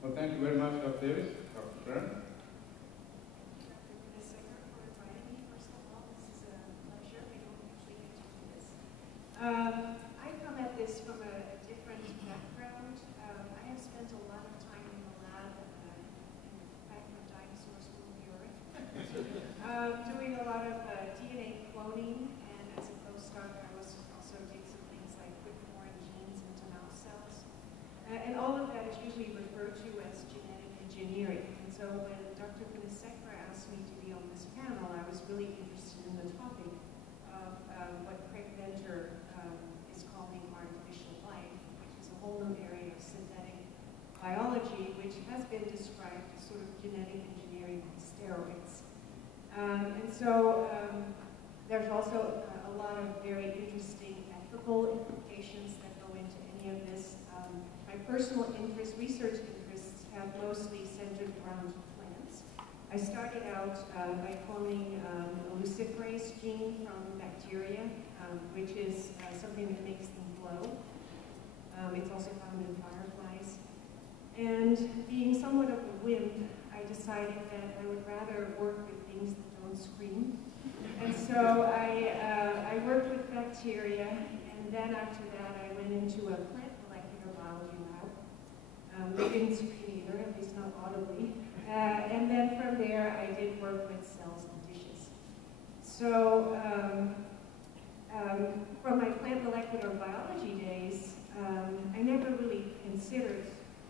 Well, thank you very much, Dr. Davis. Dr. Sharon? I come at this from a different background. I have spent a lot of time in the lab back from dinosaur school Europe, doing a lot of DNA cloning, and as a postdoc I also did some things like put foreign genes into mouse cells. And all of that is usually referred to as genetic engineering. And so when Dr. Panelists-2 asked me to be on this panel, I was really interested in the topic of what Craig Venter is calling artificial life, which is a whole new area of synthetic biology, which has been described as sort of genetic engineering on steroids. And so there's also a lot of very interesting ethical implications that go into any of this. My personal research interests have mostly centered around plants. I started out by cloning a luciferase gene from bacteria, which is something that makes them glow. It's also found in fireflies. And being somewhat of a wimp, I decided that I would rather work with things that don't scream. And so I worked with bacteria, and then after that I went into a plant molecular biology lab. They didn't scream either, at least not audibly. And then from there I did work with cells and dishes. So from my plant molecular biology days, I never really considered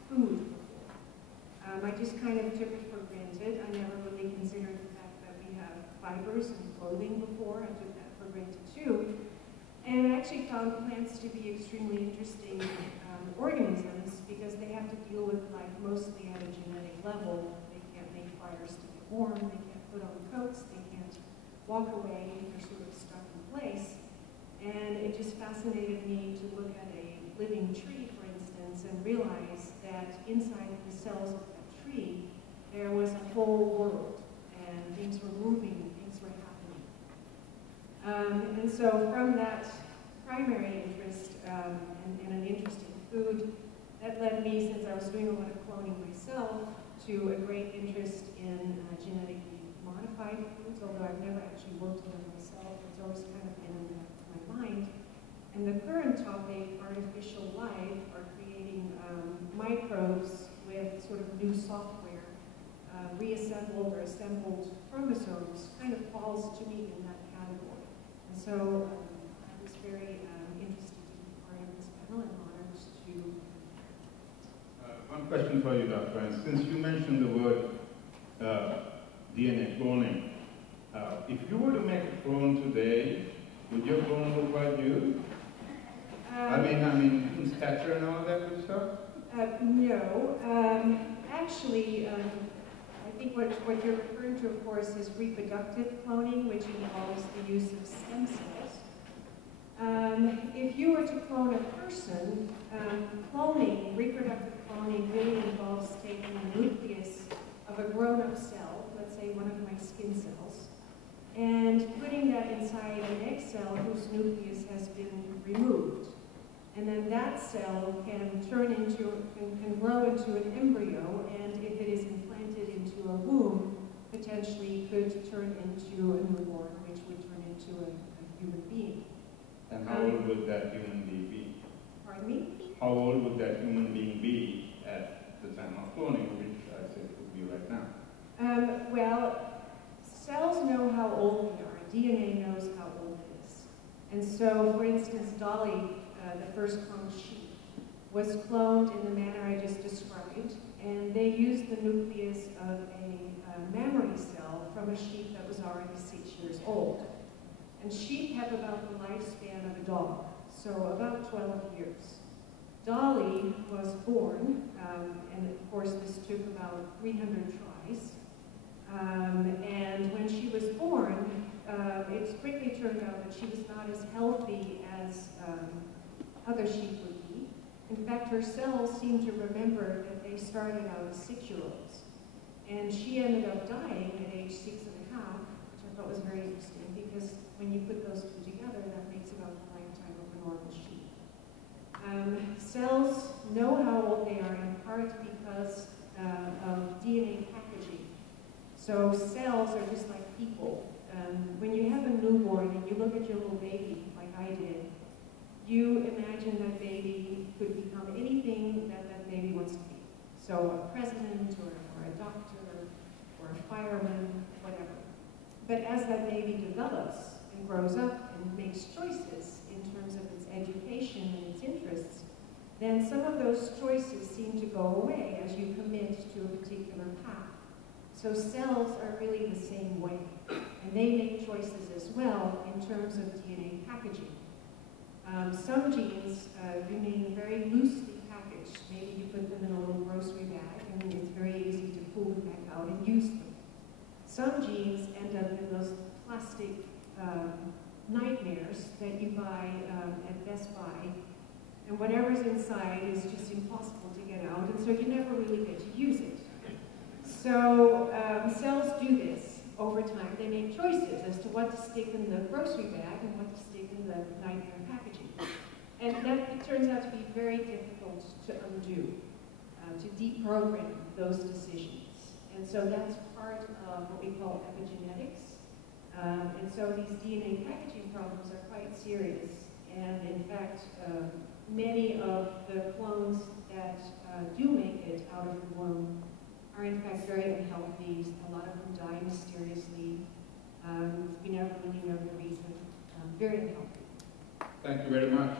food before. I just kind of took it for granted. I never really considered the fact that we have fibers and clothing before. I took that for granted too. And I actually found plants to be extremely interesting organisms because they have to deal with life mostly at a genetic level. They can't make fires to get warm, they can't put on coats, they can't walk away, they're sort of stuck in place. And it just fascinated me to look at a living tree, for instance, and realize that inside the cells of that tree, there was a whole world, and things were moving, things were happening. And so from that primary interest and an interest in food, that led me, since I was doing a lot of cloning myself, to a great interest in genetically modified foods, although I've never actually worked on them myself. It's always kind of been in my mind. And the current topic, artificial life, or creating microbes with sort of new software, reassembled or assembled chromosomes, kind of falls to me in that category. And so I was very interested to be part of this panel and honored to. One question for you, Dr. Ryan. Since you mentioned the word DNA cloning, if you were to make a clone today, would your clone look like you? I mean, in stature and all that good stuff? No. Actually, I think what you're referring to, of course, is reproductive cloning, which involves the use of stem cells. If you were to clone a person, cloning, reproductive cloning, really involves taking the nucleus of a grown-up cell, let's say one of my skin cells, and putting that inside an egg cell whose nucleus has been removed. And then that cell can grow into an embryo, and if it is implanted into a womb, potentially could turn into a newborn, which would turn into a human being. And how old would that human being be? Pardon me? How old would that human being be at the time of cloning, which I said would be right now? Well, cells know how old they are. DNA knows how old it is. And so, for instance, Dolly, the first cloned sheep, was cloned in the manner I just described, and they used the nucleus of a mammary cell from a sheep that was already 6 years old. And sheep have about the lifespan of a dog, so about 12 years. Dolly was born, and of course this took about 300 tries, and when she was born, it quickly turned out that she was not as healthy as other sheep would be. In fact, her cells seemed to remember that they started out as 6-year-olds. And she ended up dying at age 6.5, which I thought was very interesting, because when you put those two together, that makes about the lifetime of a normal sheep. Cells know how old they are in part because of DNA packaging. So cells are just like people. When you have a newborn and you look at your little baby, like I did, you imagine that baby could become anything that that baby wants to be. So a president, or a doctor, or a fireman, whatever. But as that baby develops and grows up and makes choices in terms of its education and its interests, then some of those choices seem to go away as you commit to a particular path. So cells are really the same way, and they make choices as well in terms of DNA packaging. Some genes remain very loosely packaged. Maybe you put them in a little grocery bag, and it's very easy to pull them back out and use them. Some genes end up in those plastic nightmares that you buy at Best Buy, and whatever's inside is just impossible to get out, and so you never really get to use it. So cells do this over time. They make choices as to what to stick in the grocery bag and what to stick in the nightmare packaging. And that it turns out to be very difficult to undo, to deprogram those decisions. And so that's part of what we call epigenetics. And so these DNA packaging problems are quite serious. And in fact, many of the clones that do make it out of the womb are in fact very unhealthy. A lot of them die mysteriously. We never really know the reason. Very unhealthy. Thank you very much.